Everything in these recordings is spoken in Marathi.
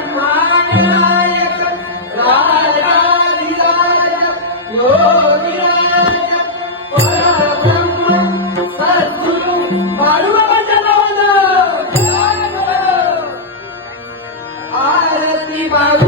कान रे एक राजा दिलाज यो राजा ओरा ब्रह्म परकुल मारवा जनवाना हाय आरती मा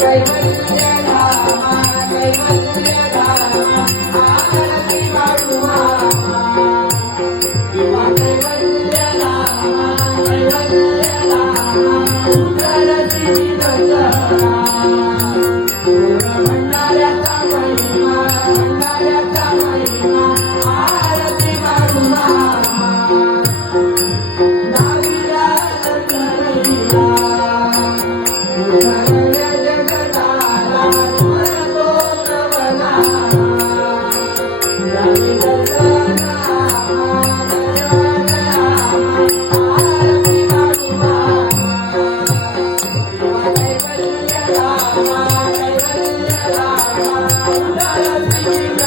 Thank you. لا